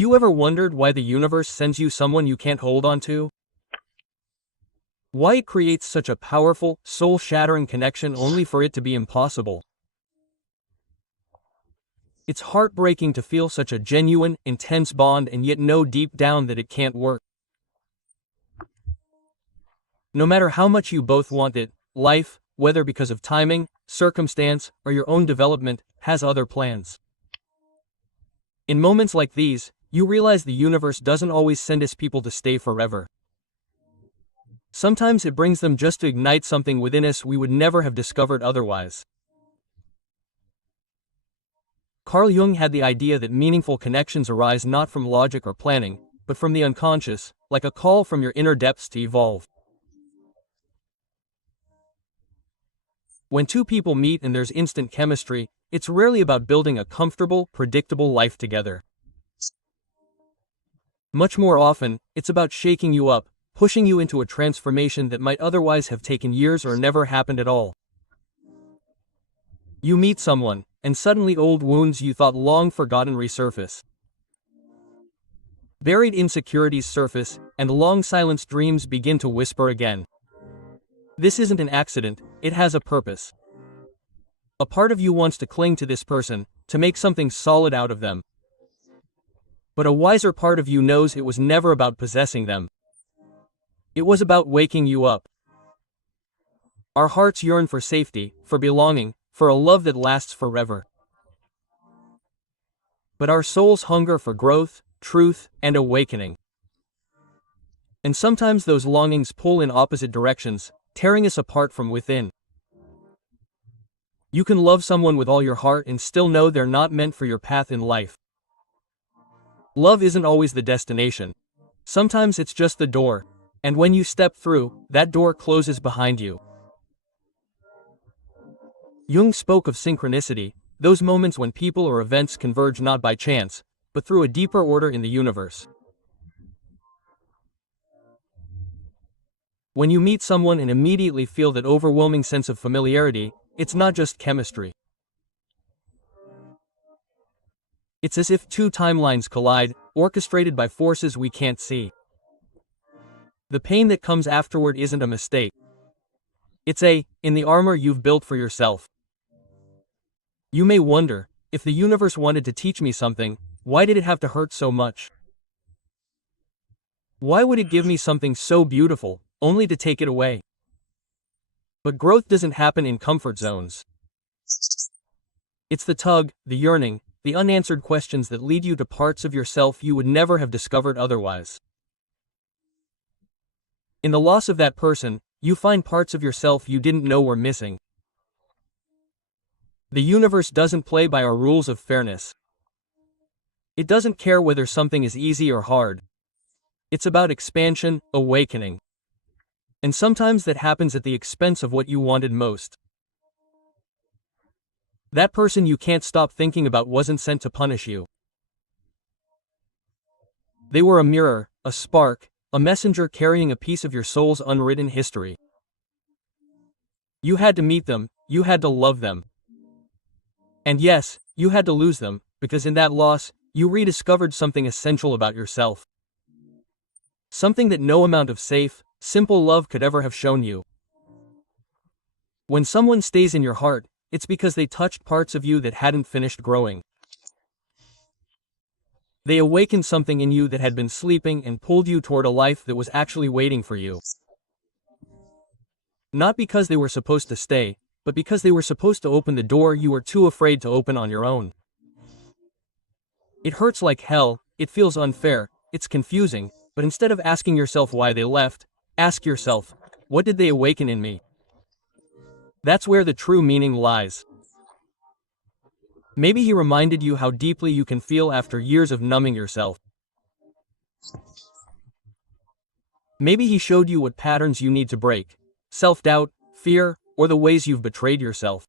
You ever wondered why the universe sends you someone you can't hold on to? Why it creates such a powerful, soul-shattering connection only for it to be impossible? It's heartbreaking to feel such a genuine, intense bond and yet know deep down that it can't work. No matter how much you both want it, life, whether because of timing, circumstance, or your own development, has other plans. In moments like these, you realize the universe doesn't always send us people to stay forever. Sometimes it brings them just to ignite something within us we would never have discovered otherwise. Carl Jung had the idea that meaningful connections arise not from logic or planning, but from the unconscious, like a call from your inner depths to evolve. When two people meet and there's instant chemistry, it's rarely about building a comfortable, predictable life together. Much more often, it's about shaking you up, pushing you into a transformation that might otherwise have taken years or never happened at all. You meet someone, and suddenly old wounds you thought long forgotten resurface. Buried insecurities surface, and long-silenced dreams begin to whisper again. This isn't an accident, it has a purpose. A part of you wants to cling to this person, to make something solid out of them. But a wiser part of you knows it was never about possessing them. It was about waking you up. Our hearts yearn for safety, for belonging, for a love that lasts forever. But our souls hunger for growth, truth, and awakening. And sometimes those longings pull in opposite directions, tearing us apart from within. You can love someone with all your heart and still know they're not meant for your path in life. Love isn't always the destination. Sometimes it's just the door, and when you step through, that door closes behind you. Jung spoke of synchronicity, those moments when people or events converge not by chance, but through a deeper order in the universe. When you meet someone and immediately feel that overwhelming sense of familiarity, it's not just chemistry. It's as if two timelines collide, orchestrated by forces we can't see. The pain that comes afterward isn't a mistake. It's in the armor you've built for yourself. You may wonder, if the universe wanted to teach me something, why did it have to hurt so much? Why would it give me something so beautiful, only to take it away? But growth doesn't happen in comfort zones. It's the tug, the yearning, the unanswered questions that lead you to parts of yourself you would never have discovered otherwise. In the loss of that person, you find parts of yourself you didn't know were missing. The universe doesn't play by our rules of fairness. It doesn't care whether something is easy or hard. It's about expansion, awakening. And sometimes that happens at the expense of what you wanted most. That person you can't stop thinking about wasn't sent to punish you. They were a mirror, a spark, a messenger carrying a piece of your soul's unwritten history. You had to meet them, you had to love them. And yes, you had to lose them, because in that loss, you rediscovered something essential about yourself. Something that no amount of safe, simple love could ever have shown you. When someone stays in your heart, it's because they touched parts of you that hadn't finished growing. They awakened something in you that had been sleeping and pulled you toward a life that was actually waiting for you. Not because they were supposed to stay, but because they were supposed to open the door you were too afraid to open on your own. It hurts like hell, it feels unfair, it's confusing, but instead of asking yourself why they left, ask yourself, what did they awaken in me? That's where the true meaning lies. Maybe he reminded you how deeply you can feel after years of numbing yourself. Maybe he showed you what patterns you need to break, self-doubt, fear, or the ways you've betrayed yourself.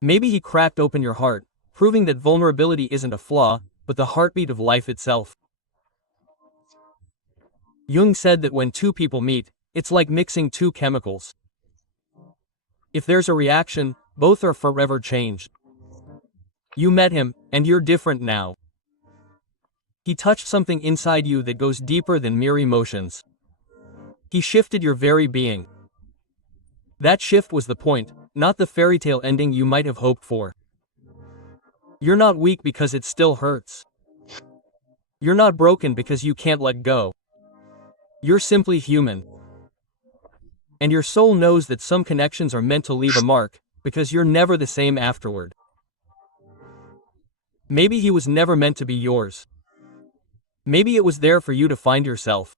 Maybe he cracked open your heart, proving that vulnerability isn't a flaw, but the heartbeat of life itself. Jung said that when two people meet, it's like mixing two chemicals. If there's a reaction, both are forever changed. You met him, and you're different now. He touched something inside you that goes deeper than mere emotions. He shifted your very being. That shift was the point, not the fairy tale ending you might have hoped for. You're not weak because it still hurts. You're not broken because you can't let go. You're simply human. And your soul knows that some connections are meant to leave a mark, because you're never the same afterward. Maybe he was never meant to be yours. Maybe it was there for you to find yourself.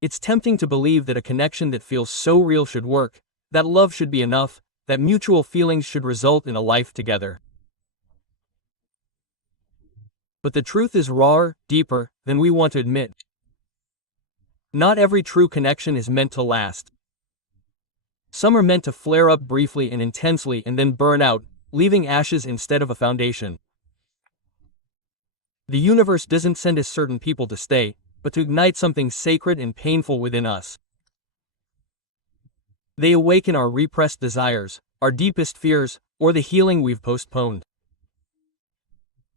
It's tempting to believe that a connection that feels so real should work, that love should be enough, that mutual feelings should result in a life together. But the truth is rawer, deeper, than we want to admit. Not every true connection is meant to last. Some are meant to flare up briefly and intensely and then burn out, leaving ashes instead of a foundation. The universe doesn't send us certain people to stay, but to ignite something sacred and painful within us. They awaken our repressed desires, our deepest fears, or the healing we've postponed.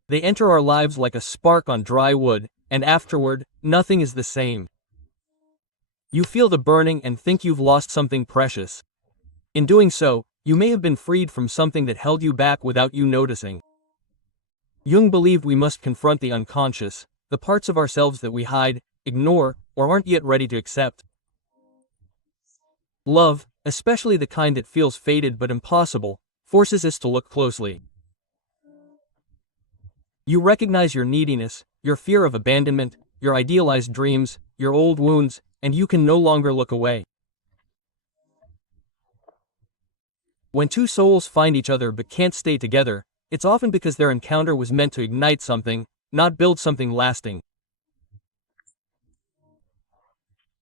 They enter our lives like a spark on dry wood, and afterward, nothing is the same. You feel the burning and think you've lost something precious. In doing so, you may have been freed from something that held you back without you noticing. Jung believed we must confront the unconscious, the parts of ourselves that we hide, ignore, or aren't yet ready to accept. Love, especially the kind that feels fated but impossible, forces us to look closely. You recognize your neediness, your fear of abandonment, your idealized dreams, your old wounds, and you can no longer look away. When two souls find each other but can't stay together, it's often because their encounter was meant to ignite something, not build something lasting.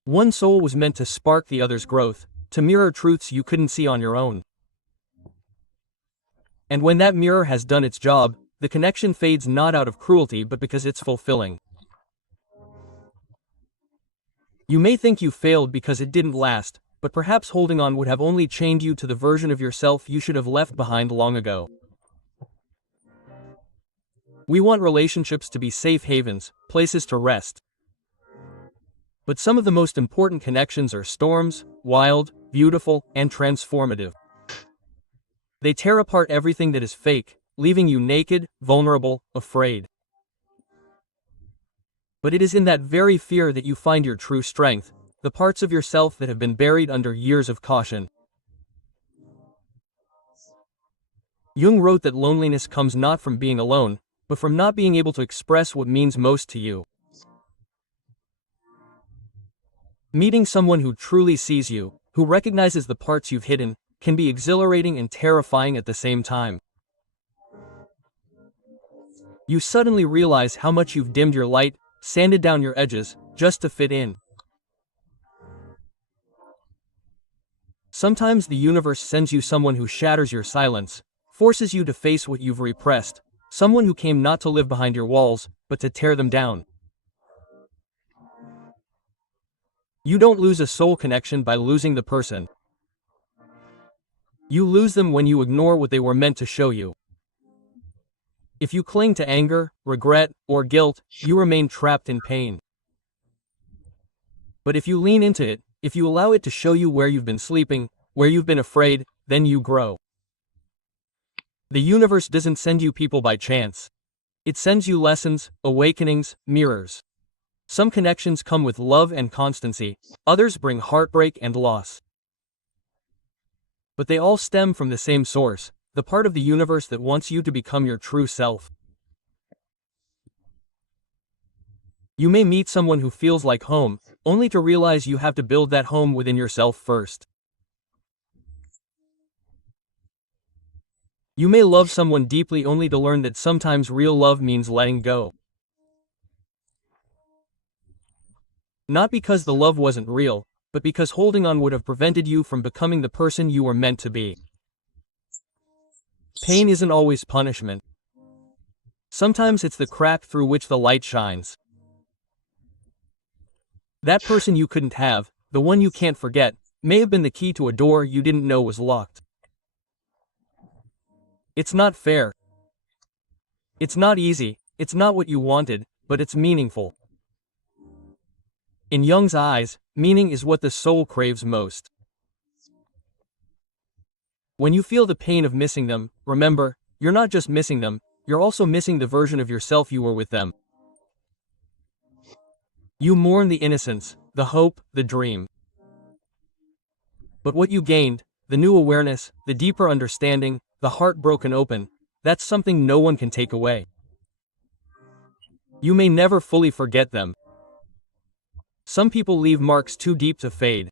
One soul was meant to spark the other's growth, to mirror truths you couldn't see on your own. And when that mirror has done its job, the connection fades not out of cruelty but because it's fulfilling. You may think you failed because it didn't last, but perhaps holding on would have only chained you to the version of yourself you should have left behind long ago. We want relationships to be safe havens, places to rest. But some of the most important connections are storms, wild, beautiful, and transformative. They tear apart everything that is fake, leaving you naked, vulnerable, afraid. But it is in that very fear that you find your true strength, the parts of yourself that have been buried under years of caution. Jung wrote that loneliness comes not from being alone, but from not being able to express what means most to you. Meeting someone who truly sees you, who recognizes the parts you've hidden, can be exhilarating and terrifying at the same time. You suddenly realize how much you've dimmed your light, sanded down your edges, just to fit in. Sometimes the universe sends you someone who shatters your silence, forces you to face what you've repressed, someone who came not to live behind your walls, but to tear them down. You don't lose a soul connection by losing the person. You lose them when you ignore what they were meant to show you. If you cling to anger, regret, or guilt, you remain trapped in pain. But if you lean into it, if you allow it to show you where you've been sleeping, where you've been afraid, then you grow. The universe doesn't send you people by chance. It sends you lessons, awakenings, mirrors. Some connections come with love and constancy, others bring heartbreak and loss. But they all stem from the same source, the part of the universe that wants you to become your true self. You may meet someone who feels like home, only to realize you have to build that home within yourself first. You may love someone deeply only to learn that sometimes real love means letting go. Not because the love wasn't real, but because holding on would have prevented you from becoming the person you were meant to be. Pain isn't always punishment. Sometimes it's the crack through which the light shines. That person you couldn't have, the one you can't forget, may have been the key to a door you didn't know was locked. It's not fair. It's not easy, it's not what you wanted, but it's meaningful. In Jung's eyes, meaning is what the soul craves most. When you feel the pain of missing them, remember, you're not just missing them, you're also missing the version of yourself you were with them. You mourn the innocence, the hope, the dream. But what you gained, the new awareness, the deeper understanding, the heart broken open, that's something no one can take away. You may never fully forget them. Some people leave marks too deep to fade.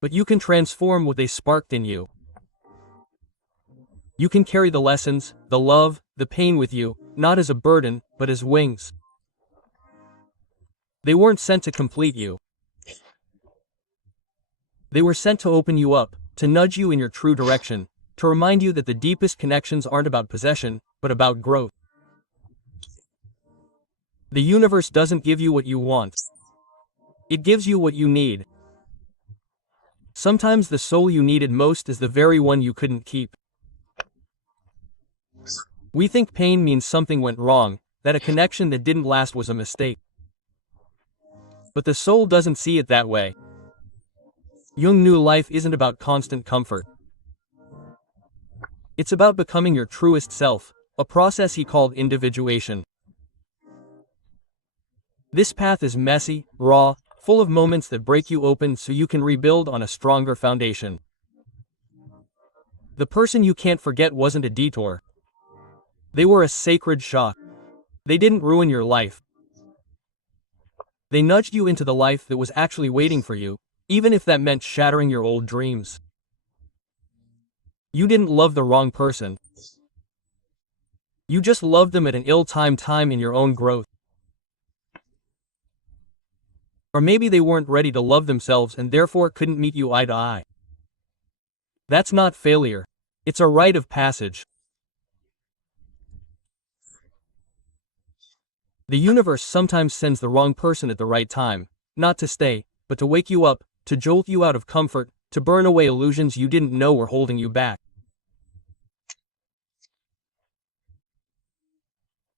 But you can transform what they sparked in you. You can carry the lessons, the love, the pain with you, not as a burden, but as wings. They weren't sent to complete you. They were sent to open you up, to nudge you in your true direction, to remind you that the deepest connections aren't about possession, but about growth. The universe doesn't give you what you want. It gives you what you need. Sometimes the soul you needed most is the very one you couldn't keep. We think pain means something went wrong, that a connection that didn't last was a mistake. But the soul doesn't see it that way. Jung knew life isn't about constant comfort. It's about becoming your truest self, a process he called individuation. This path is messy, raw, full of moments that break you open so you can rebuild on a stronger foundation. The person you can't forget wasn't a detour. They were a sacred shock. They didn't ruin your life. They nudged you into the life that was actually waiting for you, even if that meant shattering your old dreams. You didn't love the wrong person. You just loved them at an ill-timed time in your own growth. Or maybe they weren't ready to love themselves and therefore couldn't meet you eye to eye. That's not failure. It's a rite of passage. The universe sometimes sends the wrong person at the right time, not to stay, but to wake you up, to jolt you out of comfort, to burn away illusions you didn't know were holding you back.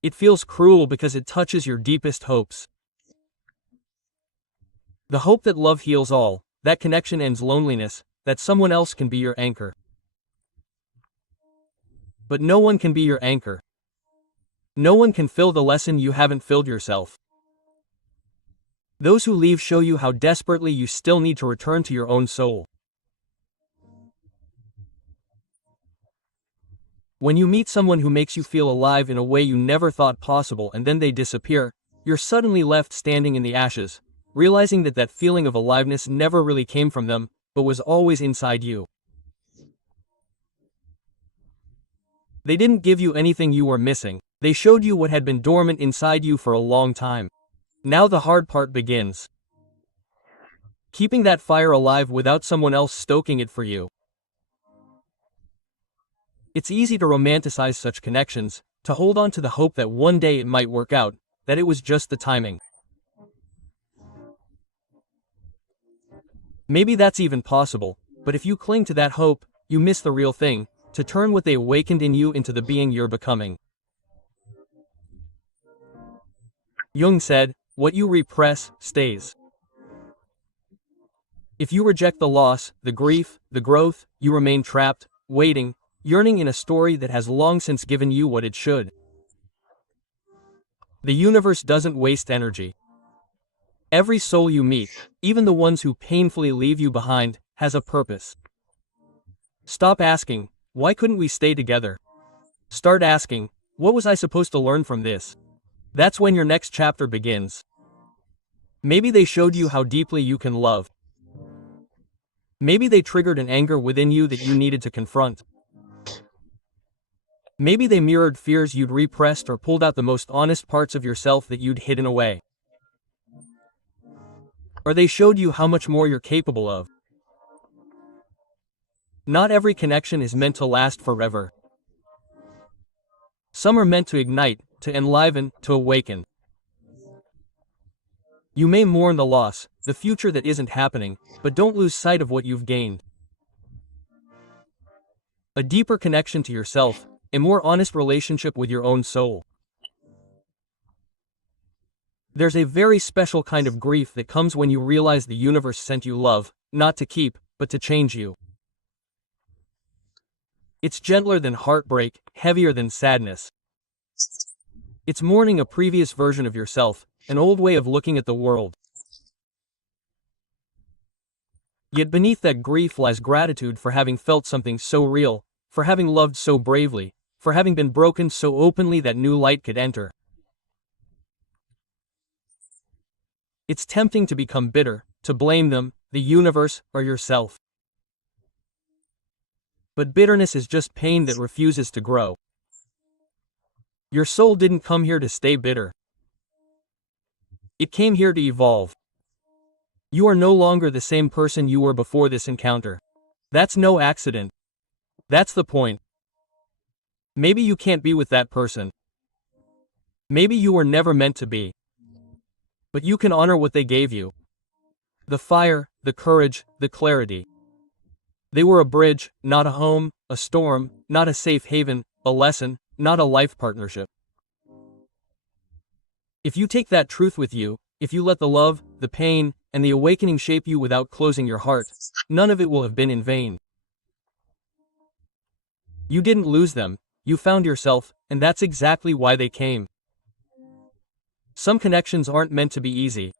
It feels cruel because it touches your deepest hopes. The hope that love heals all, that connection ends loneliness, that someone else can be your anchor. But no one can be your anchor. No one can fill the lesson you haven't filled yourself. Those who leave show you how desperately you still need to return to your own soul. When you meet someone who makes you feel alive in a way you never thought possible and then they disappear, you're suddenly left standing in the ashes, realizing that that feeling of aliveness never really came from them, but was always inside you. They didn't give you anything you were missing, they showed you what had been dormant inside you for a long time. Now the hard part begins. Keeping that fire alive without someone else stoking it for you. It's easy to romanticize such connections, to hold on to the hope that one day it might work out, that it was just the timing. Maybe that's even possible, but if you cling to that hope, you miss the real thing, to turn what they awakened in you into the being you're becoming. Jung said, "What you repress, stays." If you reject the loss, the grief, the growth, you remain trapped, waiting, yearning in a story that has long since given you what it should. The universe doesn't waste energy. Every soul you meet, even the ones who painfully leave you behind, has a purpose. Stop asking, "Why couldn't we stay together?" Start asking, "What was I supposed to learn from this?" That's when your next chapter begins. Maybe they showed you how deeply you can love. Maybe they triggered an anger within you that you needed to confront. Maybe they mirrored fears you'd repressed or pulled out the most honest parts of yourself that you'd hidden away. Or they showed you how much more you're capable of. Not every connection is meant to last forever. Some are meant to ignite, to enliven, to awaken. You may mourn the loss, the future that isn't happening, but don't lose sight of what you've gained. a deeper connection to yourself, a more honest relationship with your own soul. There's a very special kind of grief that comes when you realize the universe sent you love, not to keep, but to change you. It's gentler than heartbreak, heavier than sadness. It's mourning a previous version of yourself, an old way of looking at the world. Yet beneath that grief lies gratitude for having felt something so real, for having loved so bravely, for having been broken so openly that new light could enter. It's tempting to become bitter, to blame them, the universe, or yourself. But bitterness is just pain that refuses to grow. Your soul didn't come here to stay bitter. It came here to evolve. You are no longer the same person you were before this encounter. That's no accident. That's the point. Maybe you can't be with that person. Maybe you were never meant to be. But you can honor what they gave you. The fire, the courage, the clarity. They were a bridge, not a home, a storm, not a safe haven, a lesson, not a life partnership. If you take that truth with you, if you let the love, the pain, and the awakening shape you without closing your heart, none of it will have been in vain. You didn't lose them, you found yourself, and that's exactly why they came. Some connections aren't meant to be easy.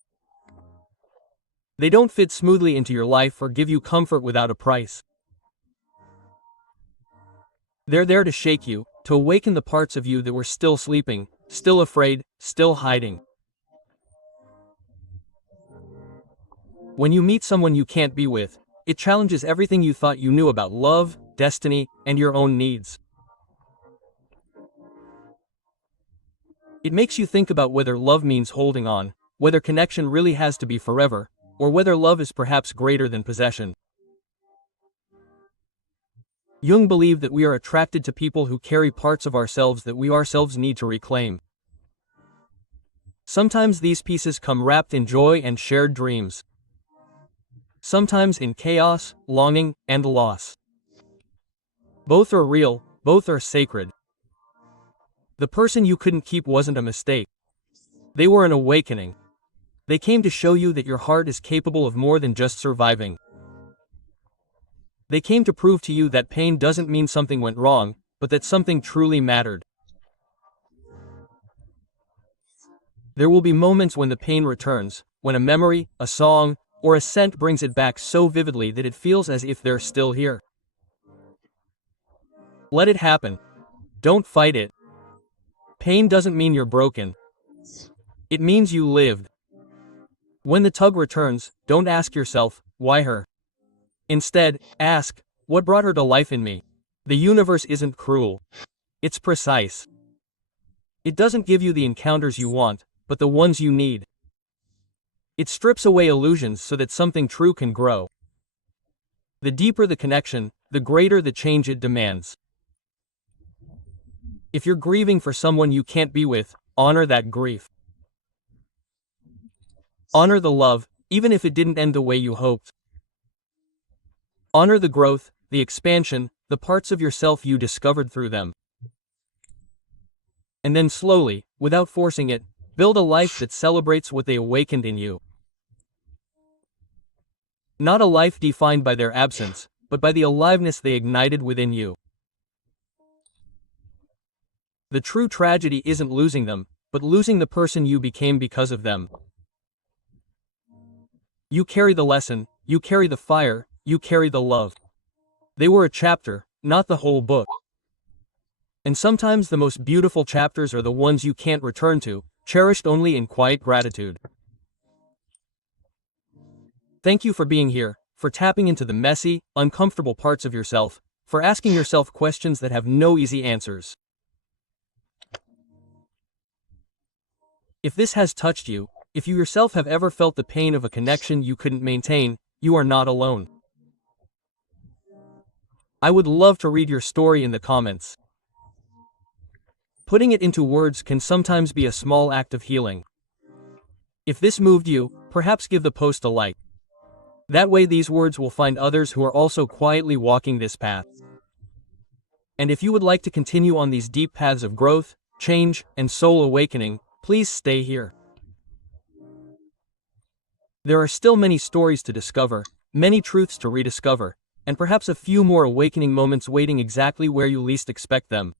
They don't fit smoothly into your life or give you comfort without a price. They're there to shake you, to awaken the parts of you that were still sleeping, still afraid, still hiding. When you meet someone you can't be with, it challenges everything you thought you knew about love, destiny, and your own needs. It makes you think about whether love means holding on, whether connection really has to be forever, or whether love is perhaps greater than possession. Jung believed that we are attracted to people who carry parts of ourselves that we ourselves need to reclaim. Sometimes these pieces come wrapped in joy and shared dreams. Sometimes in chaos, longing, and loss. Both are real, both are sacred. The person you couldn't keep wasn't a mistake. They were an awakening. They came to show you that your heart is capable of more than just surviving. They came to prove to you that pain doesn't mean something went wrong, but that something truly mattered. There will be moments when the pain returns, when a memory, a song, or a scent brings it back so vividly that it feels as if they're still here. Let it happen. Don't fight it. Pain doesn't mean you're broken. It means you lived. When the tug returns, don't ask yourself, why her? Instead, ask, what brought her to life in me? The universe isn't cruel. It's precise. It doesn't give you the encounters you want, but the ones you need. It strips away illusions so that something true can grow. The deeper the connection, the greater the change it demands. If you're grieving for someone you can't be with, honor that grief. Honor the love, even if it didn't end the way you hoped. Honor the growth, the expansion, the parts of yourself you discovered through them. And then slowly, without forcing it, build a life that celebrates what they awakened in you. Not a life defined by their absence, but by the aliveness they ignited within you. The true tragedy isn't losing them, but losing the person you became because of them. You carry the lesson, you carry the fire, you carry the love. They were a chapter, not the whole book. And sometimes the most beautiful chapters are the ones you can't return to, cherished only in quiet gratitude. Thank you for being here, for tapping into the messy, uncomfortable parts of yourself, for asking yourself questions that have no easy answers. If this has touched you, if you yourself have ever felt the pain of a connection you couldn't maintain, you are not alone. I would love to read your story in the comments. Putting it into words can sometimes be a small act of healing. If this moved you, perhaps give the post a like. That way these words will find others who are also quietly walking this path. And if you would like to continue on these deep paths of growth, change, and soul awakening, please stay here. There are still many stories to discover, many truths to rediscover, and perhaps a few more awakening moments waiting exactly where you least expect them.